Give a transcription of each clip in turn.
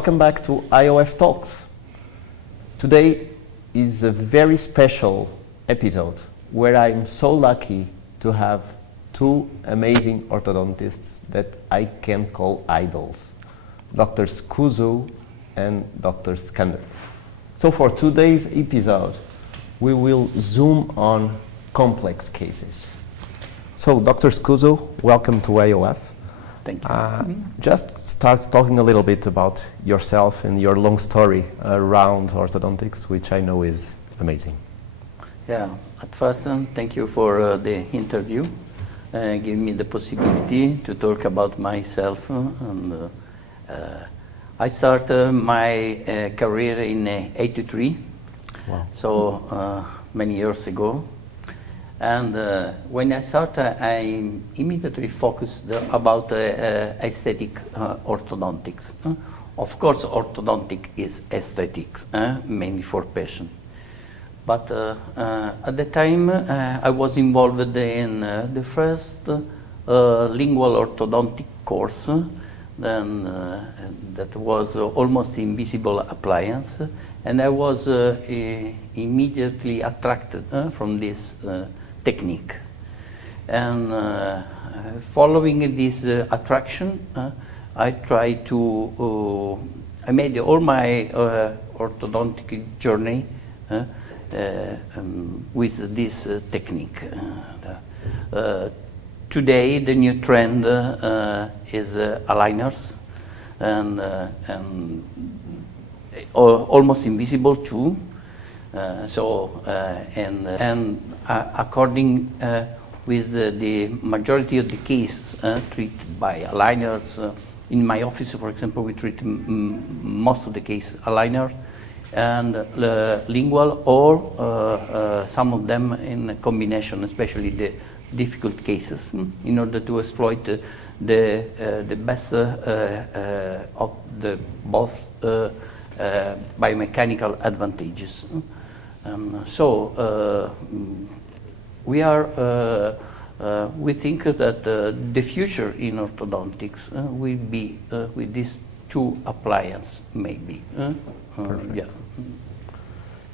Welcome back to IOF Talks. Today is a very special episode where I'm so lucky to have two amazing orthodontists that I can call idols, Dr. Scuzzo and Dr. Skander. So for today's episode, we will zoom on complex cases. So Dr. Scuzzo, welcome to IOF. Thank you. Just start talking a little bit about yourself and your long story around orthodontics, which I know is amazing. Yeah, at first, thank you for the interview, giving me the possibility to talk about myself. I started my career in '83, Wow. so many years ago. And when I started, I immediately focused about aesthetic orthodontics. Of course, orthodontic is aesthetics, mainly for patients. But at the time, I was involved in the first lingual orthodontic course, then that was almost invisible appliance, and I was immediately attracted from this technique. And following this attraction, I tried to, I made all my orthodontic journey with this technique. Today, the new trend is aligners, and almost invisible too. According with the majority of the cases treated by aligners, in my office, for example, we treat most of the cases aligners and lingual, or some of them in combination, especially the difficult cases, in order to exploit the best of the both biomechanical advantages. We think that the future in orthodontics will be with these two appliances, maybe. Perfect. Yeah.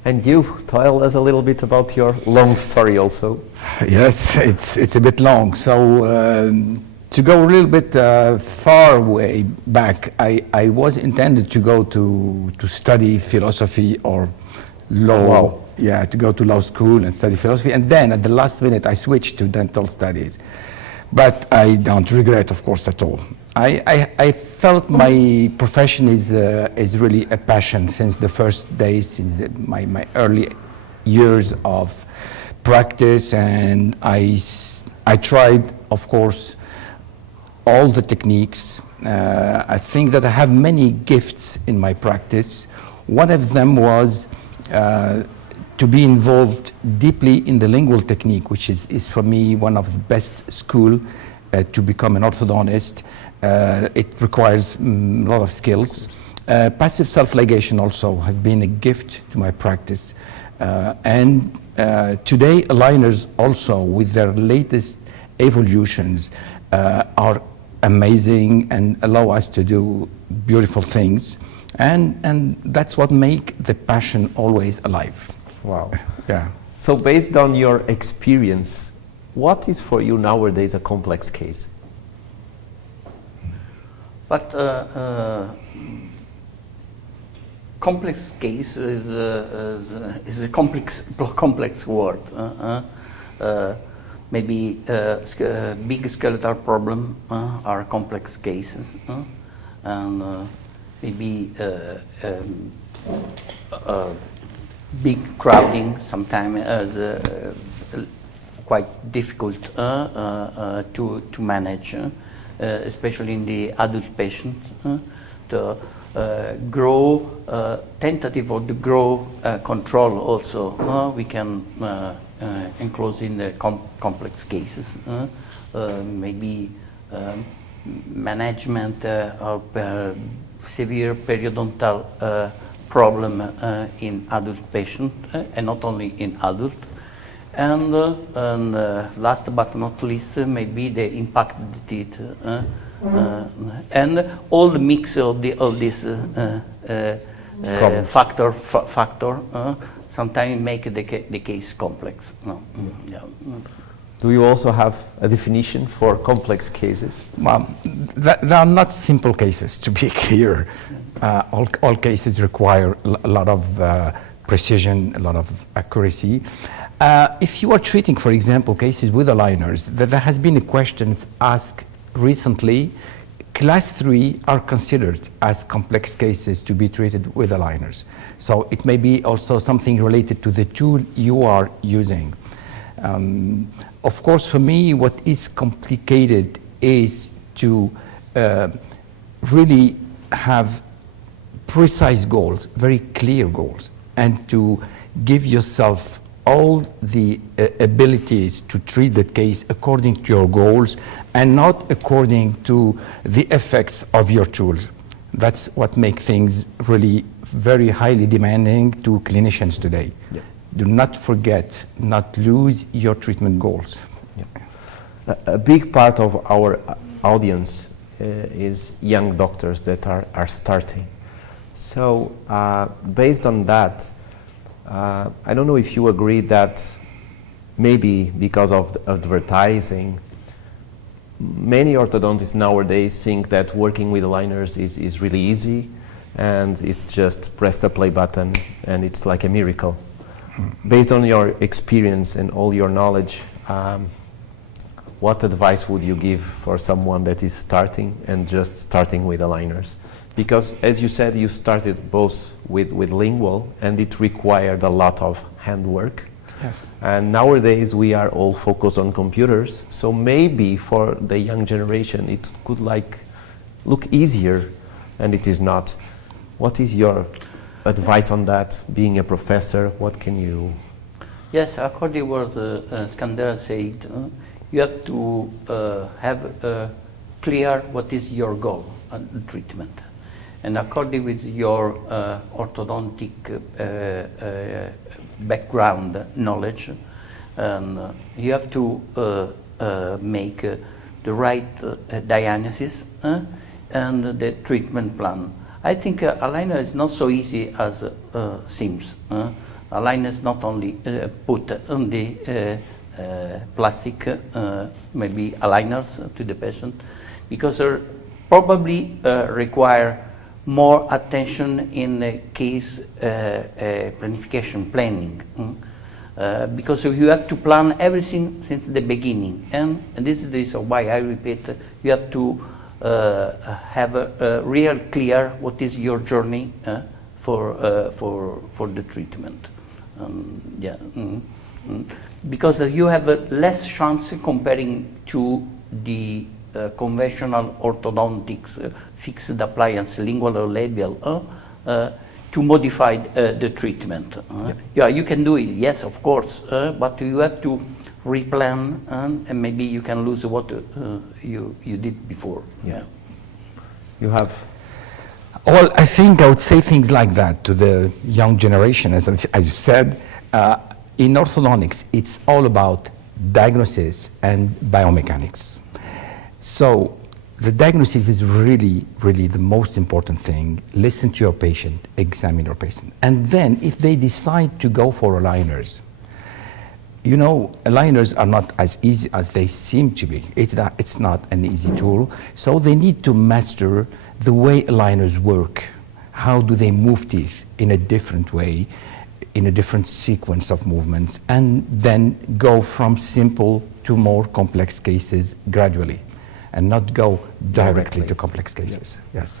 And you, tell us a little bit about your long story also. Yes, it's a bit long. So to go a little bit far way back, I was intended to go to study philosophy or law. Wow. Yeah, to go to law school and study philosophy, and then at the last minute I switched to dental studies. But I don't regret, of course, at all. I felt my profession is really a passion since the first days, since my early years of practice, and I tried, of course, all the techniques. I think that I have many gifts in my practice. One of them was to be involved deeply in the lingual technique, which is for me one of the best school to become an orthodontist. It requires a lot of skills. Passive self-ligation also has been a gift to my practice. And today, aligners also, with their latest evolutions, are amazing and allow us to do beautiful things. And that's what makes the passion always alive. Wow. Yeah. So based on your experience, what is for you nowadays a complex case? But complex case is a complex word. Maybe big skeletal problem are complex cases, and maybe big crowding sometimes is quite difficult to manage, especially in the adult patient. To grow tentative or the grow control also we can enclose in the complex cases. Maybe management of severe periodontal problem in adult patient, and not only in adult. And last but not least, maybe the impact of the teeth and all the mix of this factor sometimes make the case complex. No? Yeah. Do you also have a definition for complex cases? Well, there are not simple cases, to be clear. All cases require a lot of precision, a lot of accuracy. If you are treating, for example, cases with aligners, there has been a question asked recently. Class 3 are considered as complex cases to be treated with aligners. So it may be also something related to the tool you are using. Of course, for me, what is complicated is to really have precise goals, very clear goals, and to give yourself all the abilities to treat the case according to your goals and not according to the effects of your tools. That's what makes things really very highly demanding to clinicians today. Yeah. Do not forget, not lose your treatment goals. Yeah. A big part of our audience is young doctors that are starting. So based on that, I don't know if you agree that maybe because of the advertising, many orthodontists nowadays think that working with aligners is really easy and it's just press the play button and it's like a miracle. Based on your experience and all your knowledge, what advice would you give for someone that is starting and just starting with aligners? Because as you said, you started both with lingual and it required a lot of handwork. Yes. And nowadays we are all focused on computers, so maybe for the young generation it could look easier, and it is not. What is your advice on that? Being a professor, what can you? Yes, according to what Skander said, you have to have clear what is your goal and treatment. And according with your orthodontic background knowledge, you have to make the right diagnosis and the treatment plan. I think aligner is not so easy as seems. Aligner is not only put on the plastic, maybe aligners to the patient, because they probably require more attention in the case planification planning, because you have to plan everything since the beginning, and this is the reason why I repeat, you have to have a real clear what is your journey for the treatment. Because you have less chance comparing to the conventional orthodontics, fixed appliance, lingual or labial, to modify the treatment. Yeah, you can do it, yes, of course, but you have to replan, and maybe you can lose what you did before. Yeah. You have? Well, I think I would say things like that to the young generation. As you said, in orthodontics, it's all about diagnosis and biomechanics. So the diagnosis is really, really the most important thing. Listen to your patient, examine your patient. And then if they decide to go for aligners, you know, aligners are not as easy as they seem to be. It's not an easy tool. So they need to master the way aligners work. How do they move teeth in a different way, in a different sequence of movements, and then go from simple to more complex cases gradually, and not go directly to complex cases. Yes.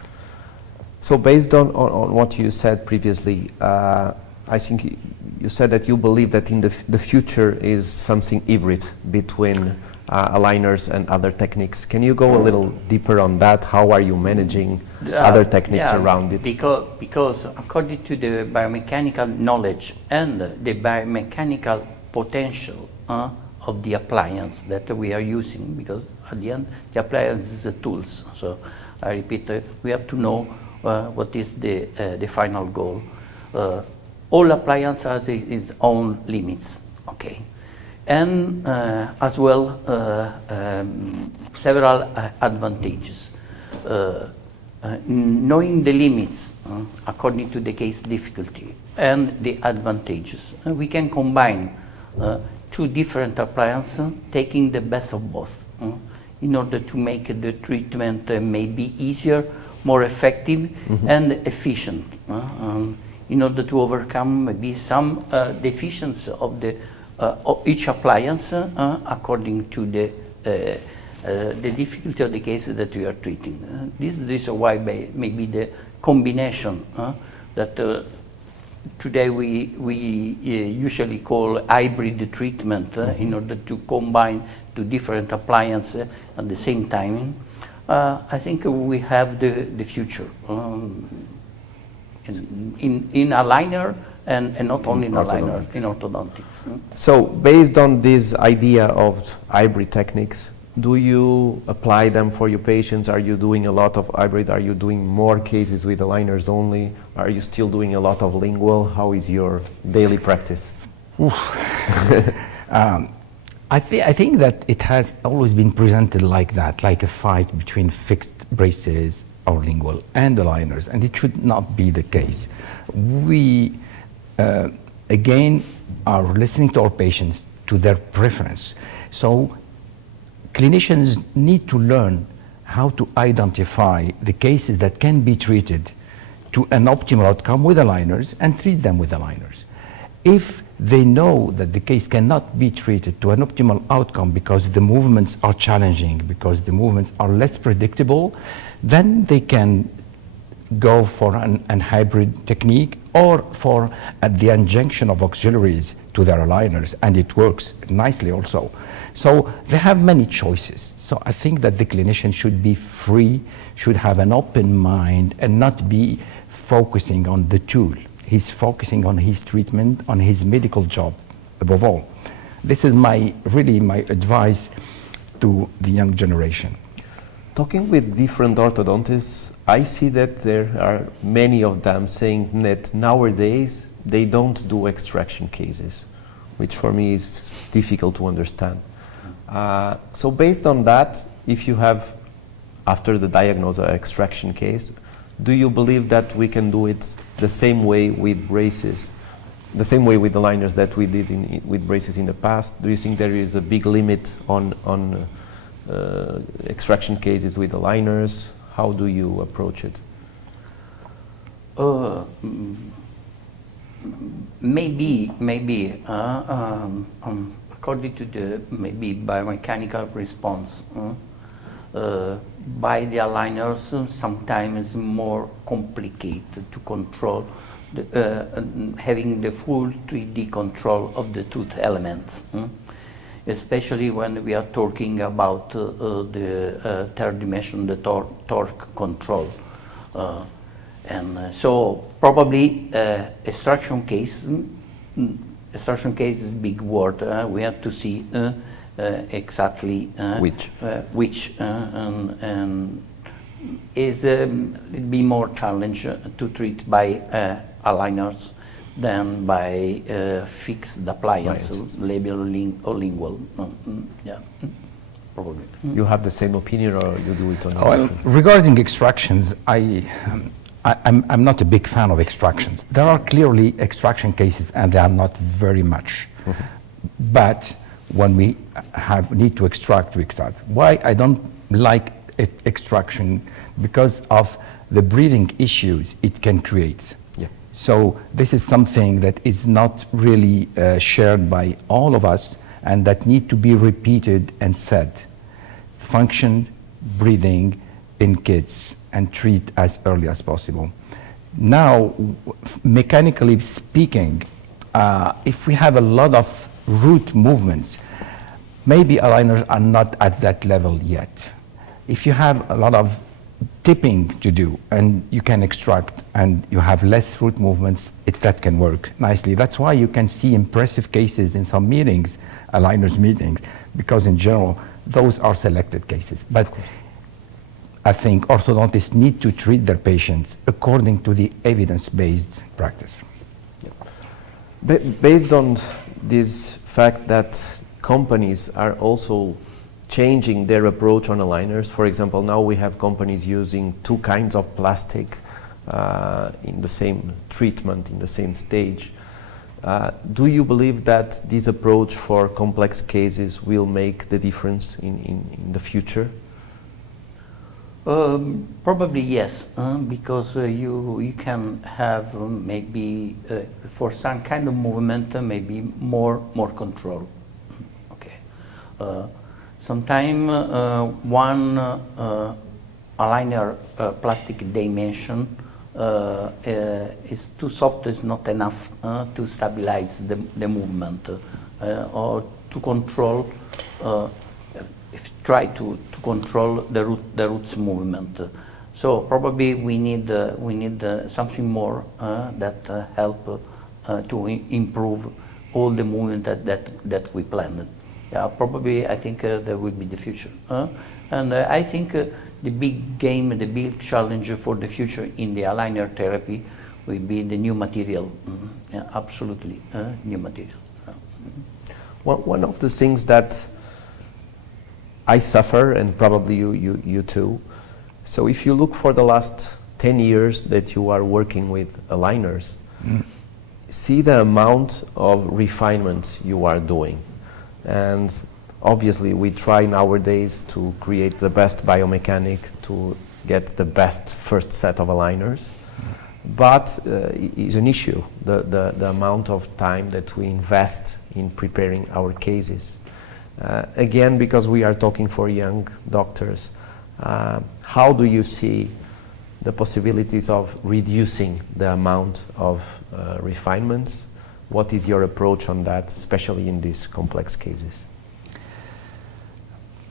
So based on what you said previously, I think you said that you believe that in the future is something hybrid between aligners and other techniques. Can you go a little deeper on that? How are you managing other techniques around it? Because according to the biomechanical knowledge and the biomechanical potential of the appliance that we are using, because at the end the appliance is a tools. So I repeat, we have to know what is the final goal. All appliance has its own limits, okay, and as well several advantages. knowing the limits according to the case difficulty and the advantages, we can combine two different appliances, taking the best of both, in order to make the treatment maybe easier, more effective, and efficient, in order to overcome maybe some deficiencies of each appliance according to the difficulty of the case that we are treating. This is why maybe the combination that today we usually call hybrid treatment in order to combine two different appliances at the same time. I think we have the future in aligner and not only in aligner, in orthodontics. So based on this idea of hybrid techniques, do you apply them for your patients? Are you doing a lot of hybrid? Are you doing more cases with aligners only? Are you still doing a lot of lingual? How is your daily practice? I think that it has always been presented like that, like a fight between fixed braces or lingual and aligners, and it should not be the case. We, again, are listening to our patients, to their preference. So clinicians need to learn how to identify the cases that can be treated to an optimal outcome with aligners and treat them with aligners. If they know that the case cannot be treated to an optimal outcome because the movements are challenging, because the movements are less predictable, then they can go for an hybrid technique or for the injection of auxiliaries to their aligners, and it works nicely also. So they have many choices. So I think that the clinician should be free, should have an open mind, and not be focusing on the tool. He's focusing on his treatment, on his medical job, above all. This is really my advice to the young generation. Talking with different orthodontists, I see that there are many of them saying that nowadays they don't do extraction cases, which for me is difficult to understand. So based on that, if you have, after the diagnosis, an extraction case, do you believe that we can do it the same way with braces, the same way with aligners that we did with braces in the past? Do you think there is a big limit on extraction cases with aligners? How do you approach it? Maybe according to the maybe biomechanical response by the aligners, sometimes more complicated to control, having the full 3D control of the tooth elements, especially when we are talking about the third dimension, the torque control. And so probably extraction case is big word. We have to see exactly which and is be more challenge to treat by aligners than by fixed appliance, label or lingual. Yeah, probably. You have the same opinion, or you do it on your Well, regarding extractions, I'm not a big fan of extractions. There are clearly extraction cases, and they are not very much. But when we need to extract, we extract. Why I don't like extraction? Because of the breathing issues it can create. Yeah. So this is something that is not really shared by all of us, and that need to be repeated and said. Function, breathing in kids, and treat as early as possible. Now, mechanically speaking, if we have a lot of root movements, maybe aligners are not at that level yet. If you have a lot of tipping to do and you can extract and you have less root movements, that can work nicely. That's why you can see impressive cases in some meetings, aligners meetings, because in general, those are selected cases. But I think orthodontists need to treat their patients according to the evidence-based practice. Based on this fact that companies are also changing their approach on aligners? For example, now we have companies using two kinds of plastic in the same treatment, in the same stage. Do you believe that this approach for complex cases will make the difference in the future? Probably yes, because you can have maybe for some kind of movement maybe more control. Okay. Sometimes one aligner plastic dimension is too soft, is not enough to stabilize the movement or to control. If try to control the roots movement, so probably we need something more that help to improve all the movement that we planned. Yeah, probably I think there will be the future, and I think the big game, the big challenge for the future in the aligner therapy will be the new material. Yeah, absolutely, new material. Well, one of the things that I suffer, and probably you too. So if you look for the last 10 years that you are working with aligners, see the amount of refinements you are doing. And obviously we try nowadays to create the best biomechanic to get the best first set of aligners. But it's an issue, the amount of time that we invest in preparing our cases. Again, because we are talking for young doctors, how do you see the possibilities of reducing the amount of refinements? What is your approach on that, especially in these complex cases?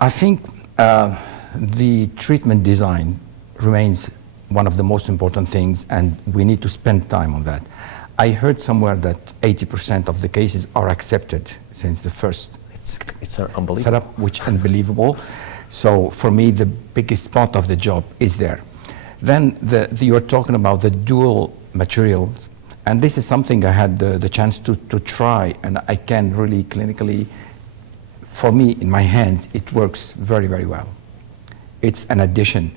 I think the treatment design remains one of the most important things, and we need to spend time on that. I heard somewhere that 80% of the cases are accepted since the first It's unbelievable setup, which is unbelievable. So for me, the biggest part of the job is there. Then you're talking about the dual materials, and this is something I had the chance to try, and I can really clinically, for me, in my hands, it works very, very well. It's an addition,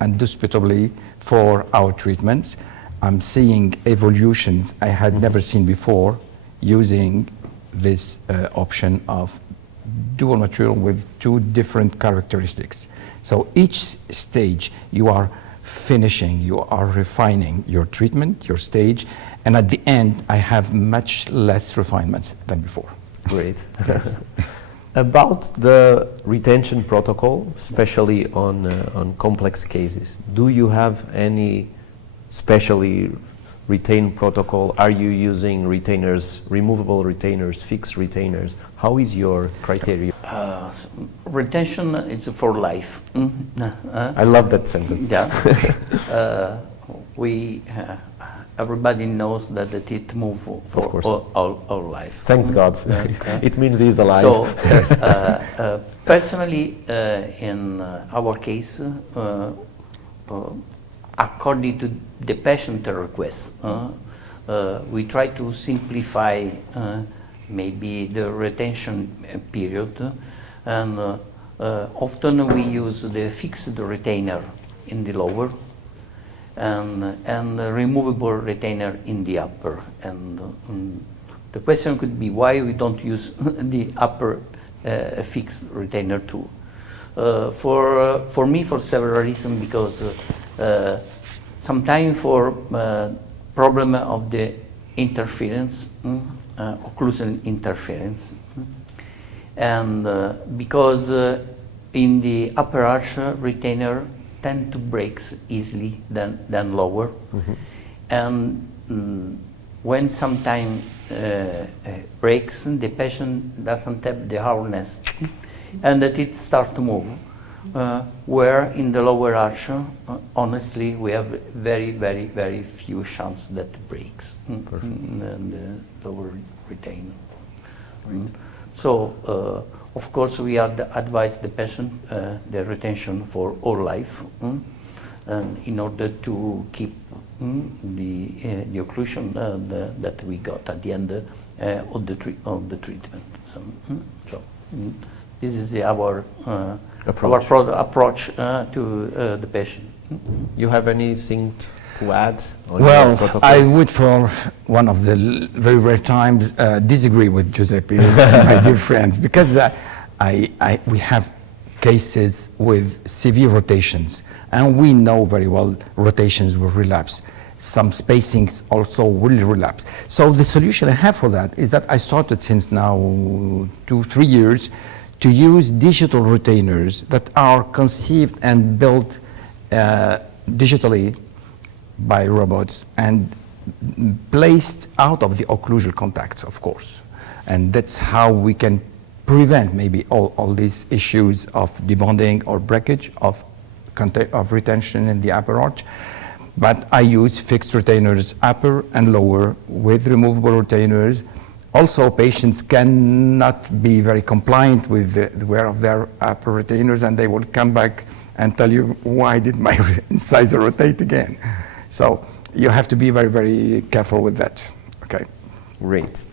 indisputably, for our treatments. I'm seeing evolutions I had never seen before using this option of dual material with two different characteristics. So each stage you are finishing, you are refining your treatment, your stage, and at the end I have much less refinements than before. Great. Yes. About the retention protocol, especially on complex cases, do you have any specially retained protocol? Are you using retainers, removable retainers, fixed retainers? How is your criteria? Retention is for life. I love that sentence. Yeah. Everybody knows that the teeth move for all life. Thanks God. It means he's alive. So, personally, in our case, according to the patient request, we try to simplify maybe the retention period, and often we use the fixed retainer in the lower and removable retainer in the upper. And the question could be why we don't use the upper fixed retainer too. For me, for several reasons, because sometimes for problem of the interference, occlusal interference, and because in the upper arch retainer tend to break easily than lower, and when sometimes breaks, the patient doesn't have the hardness, and that it starts to move. Where in the lower arch, honestly, we have very, very, very few chances that breaks in the lower retainer. So, of course, we advise the patient the retention for all life, and in order to keep the occlusion that we got at the end of the treatment. So, This is our Approach. approach to the patient. You have anything to add on Well, your protocols? I would, for one of the very rare times, disagree with Giuseppe, my dear friends, because we have cases with severe rotations, and we know very well rotations will relapse. Some spacings also will relapse. So the solution I have for that is that I started since now 2-3 years to use digital retainers that are conceived and built digitally by robots and placed out of the occlusal contacts, of course. And that's how we can prevent maybe all these issues of debonding or breakage of retention in the upper arch. But I use fixed retainers upper and lower with removable retainers. Also, patients cannot be very compliant with the wear of their upper retainers, and they will come back and tell you, why did my incisor rotate again? So you have to be very, very careful with that. Okay. Great.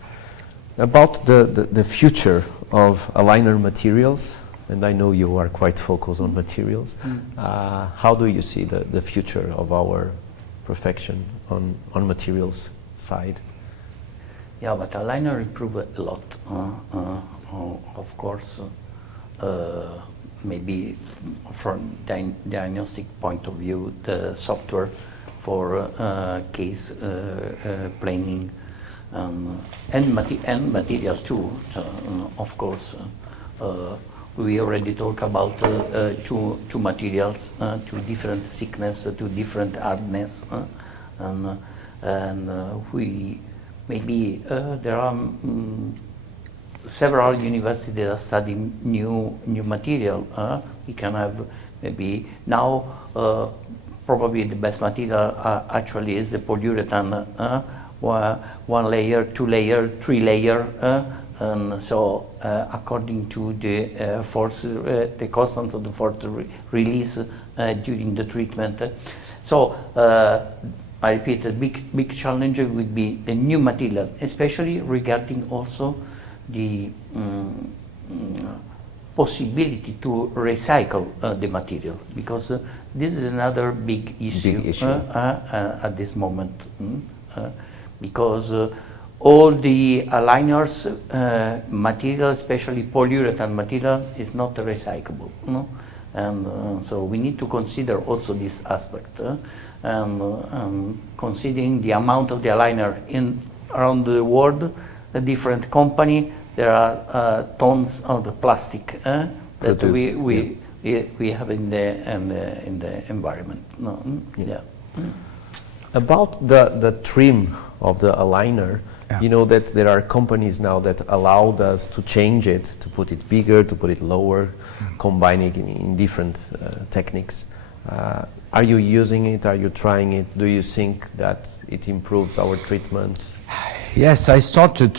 About the future of aligner materials, and I know you are quite focused on materials, how do you see the future of our profession on materials side? Yeah, but aligner improved a lot. Of course, maybe from diagnostic point of view, the software for case planning and materials too. So, of course, we already talked about two materials, two different thickness, two different hardness, and we maybe there are several universities that are studying new material. We can have maybe now probably the best material actually is the polyurethane, 1 layer, 2 layer, 3 layer, and so according to the force, the constant of the force release during the treatment. So I repeat, the big challenge would be the new material, especially regarding also the possibility to recycle the material, because this is another big issue, at this moment, because all the aligners material, especially polyurethane material, is not recyclable, and so we need to consider also this aspect, and considering the amount of the aligner around the world, a different company, there are tons of the plastic that we have in the environment. Yeah. About the trim of the aligner, you know that there are companies now that allowed us to change it, to put it bigger, to put it lower, combining in different techniques. Are you using it? Are you trying it? Do you think that it improves our treatments? Yes, I started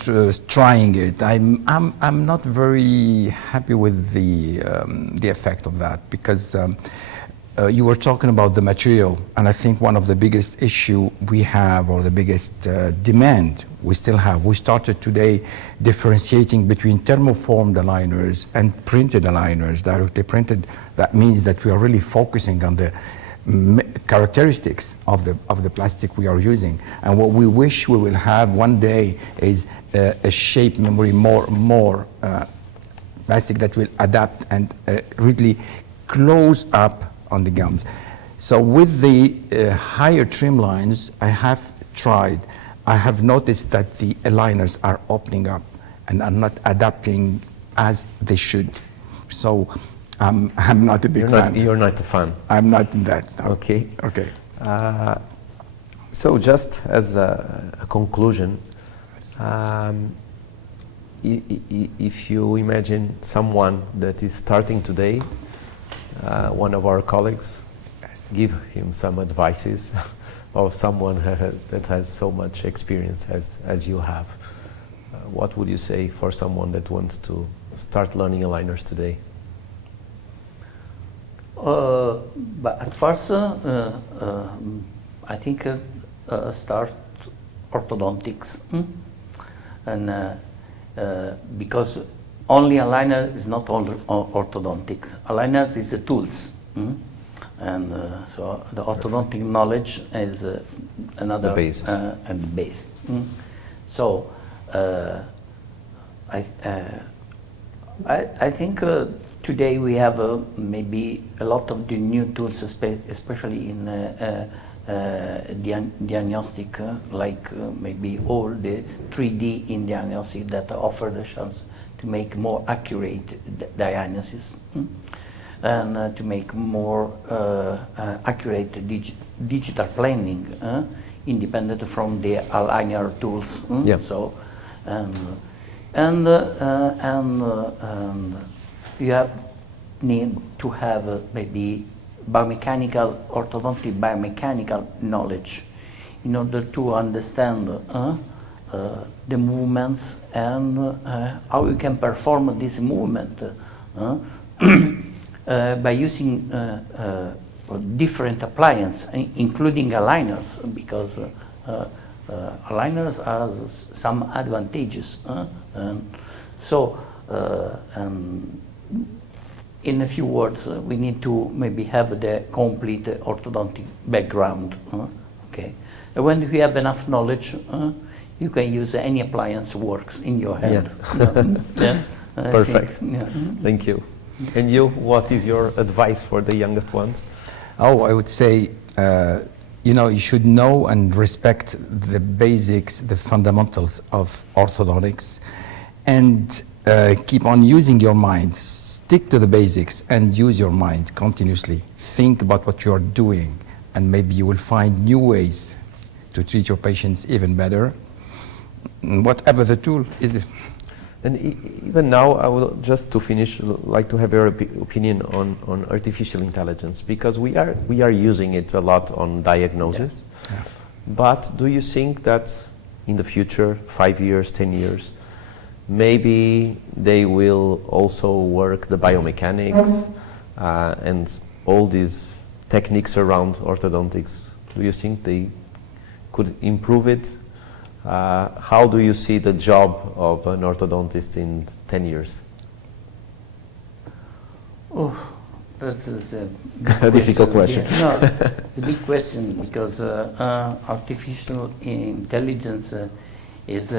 trying it. I'm not very happy with the effect of that, because you were talking about the material, and I think one of the biggest issue we have, or the biggest demand we still have, we started today differentiating between thermoformed aligners and printed aligners, directly printed. That means that we are really focusing on the characteristics of the plastic we are using, and what we wish we will have one day is a shape memory, more plastic that will adapt and really close up on the gums. So with the higher trim lines I have tried, I have noticed that the aligners are opening up and are not adapting as they should. So I'm not a big fan. You're not a fan. I'm not in that. No. Okay. Okay. So just as a conclusion, if you imagine someone that is starting today, one of our colleagues, give him some advices of someone that has so much experience as you have. What would you say for someone that wants to start learning aligners today? But at first, I think start orthodontics, and because only aligner is not all orthodontic. Aligners is the tools. And so the orthodontic knowledge is another The basis. And the base. So I think today we have maybe a lot of the new tools, especially in diagnostic, like maybe all the 3D in diagnostic that offer the chance to make more accurate diagnosis. And to make more accurate digital planning, independent from the aligner tools. Yeah. So, and you need to have maybe orthodontic biomechanical knowledge in order to understand the movements and how you can perform this movement. By using different appliances, including aligners, because aligners have some advantages. And so, in a few words, we need to maybe have the complete orthodontic background. Okay. And when you have enough knowledge, you can use any appliance works in your hand. Yeah. Perfect. Yeah. Thank you. And you, what is your advice for the youngest ones? Oh, I would say, you should know and respect the basics, the fundamentals of orthodontics, and keep on using your mind. Stick to the basics and use your mind continuously. Think about what you're doing, and maybe you will find new ways to treat your patients even better, whatever the tool is. And even now, I would just to finish like to have your opinion on artificial intelligence, because we are using it a lot on diagnosis. Yeah. Yeah. But do you think that in the future, 5 years, 10 years, maybe they will also work the biomechanics and all these techniques around orthodontics? Do you think they could improve it? How do you see the job of an orthodontist in 10 years? Oh, that's a A difficult question. Yeah. No, it's a big question, because artificial intelligence is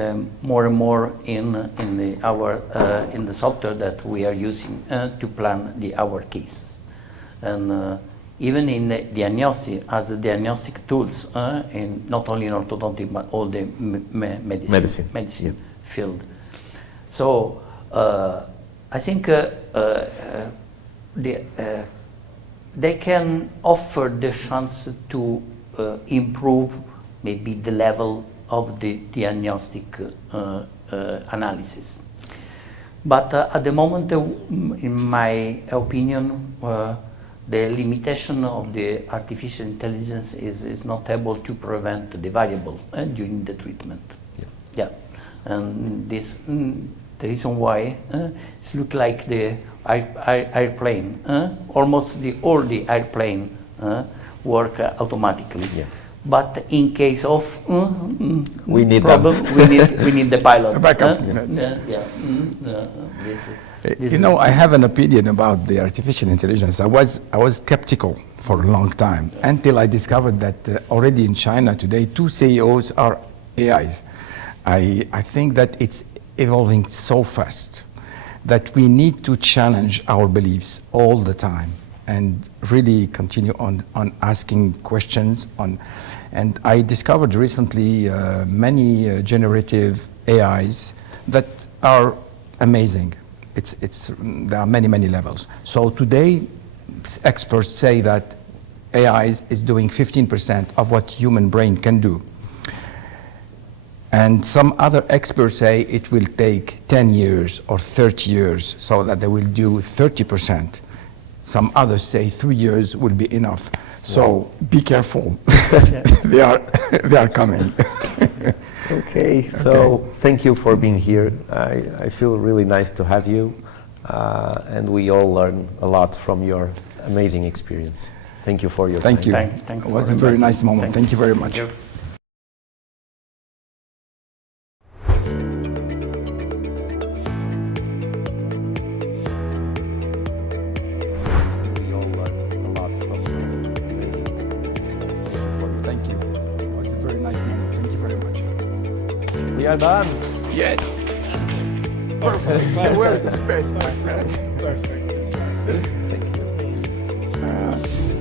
more and more in the software that we are using to plan our cases, and even in the diagnostic, as diagnostic tools, in not only in orthodontic but all the medicine Yeah. field. So I think they can offer the chance to improve maybe the level of the diagnostic analysis. But at the moment, in my opinion, the limitation of the artificial intelligence is not able to prevent the variable during the treatment. Yeah. And this the reason why it looks like the airplane, almost all the airplane work automatically. Yeah. But in case of We need problem, we need the pilot. A backup. I have an opinion about the artificial intelligence. I was skeptical for a long time until I discovered that already in China today, 2 CEOs are AIs. I think that it's evolving so fast that we need to challenge our beliefs all the time and really continue on asking questions and I discovered recently many generative AIs that are amazing. There are many levels. So today, experts say that AI is doing 15% of what human brain can do. And some other experts say it will take 10 years or 30 years so that they will do 30%. Some others say 3 years will be enough. So be careful. they are coming. Okay, so thank you for being here. I feel really nice to have you, and we all learn a lot from your amazing experience. Thank you for your time. Thank you. Thanks It was a very nice moment. Thank you very much. Thank you. We are done. Yes. Perfect. You were the best, my friend. Perfect. Thank you.